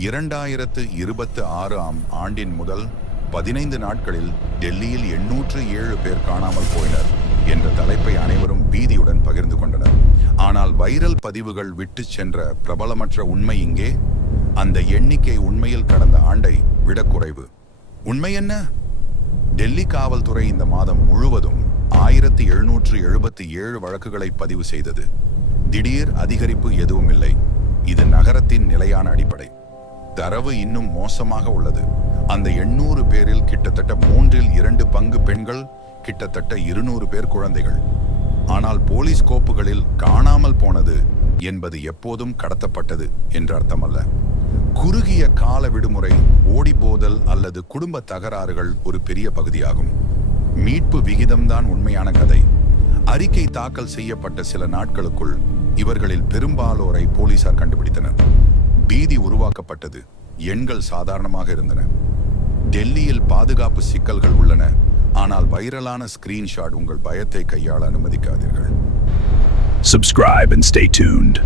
2026ஆம் ஆண்டின் முதல் 15 நாட்களில் டெல்லியில் 807 பேர் காணாமல் போயினர் என்ற தலைப்பை அனைவரும் பீதியுடன் பகிர்ந்து கொண்டனர். ஆனால் வைரல் பதிவுகள் விட்டு சென்ற பிரபலமற்ற உண்மை இங்கே. அந்த எண்ணிக்கை உண்மையில் கடந்த ஆண்டை விட குறைவு. உண்மை என்ன? டெல்லி காவல்துறை இந்த மாதம் முழுவதும் 1777 வழக்குகளை பதிவு செய்தது. திடீர் அதிகரிப்பு எதுவும் இல்லை. இது நகரத்தின் நிலையான அடிப்படை. தரவு இன்னும் மோசமாக உள்ளது. அந்த 800 பேரில் கிட்டத்தட்ட 2/3 பங்கு பெண்கள், கிட்டத்தட்ட 200 பேர் குழந்தைகள். ஆனால் போலீஸ் கோப்புகளில் காணாமல் போனது என்பது எப்போதும் கடத்தப்பட்டது என்று அர்த்தமல்ல. குறுகிய கால விடுமுறை, ஓடிப்போதல் அல்லது குடும்ப தகராறுகள் ஒரு பெரிய பகுதியாகும். மீட்பு விகிதம்தான் உண்மையான கதை. அறிக்கை தாக்கல் செய்யப்பட்ட சில நாட்களுக்குள் இவர்களில் பெரும்பாலோரை போலீசார் கண்டுபிடித்தனர். பீதி உருவாக்கப்பட்டது. எண்கள் சாதாரணமாக இருந்தன. டெல்லியில் பாதுகாப்பு சிக்கல்கள் உள்ளன. ஆனால் வைரலான ஸ்கிரீன்ஷாட் உங்கள் பயத்தை கையாள அனுமதிக்காதீர்கள். Subscribe and stay tuned.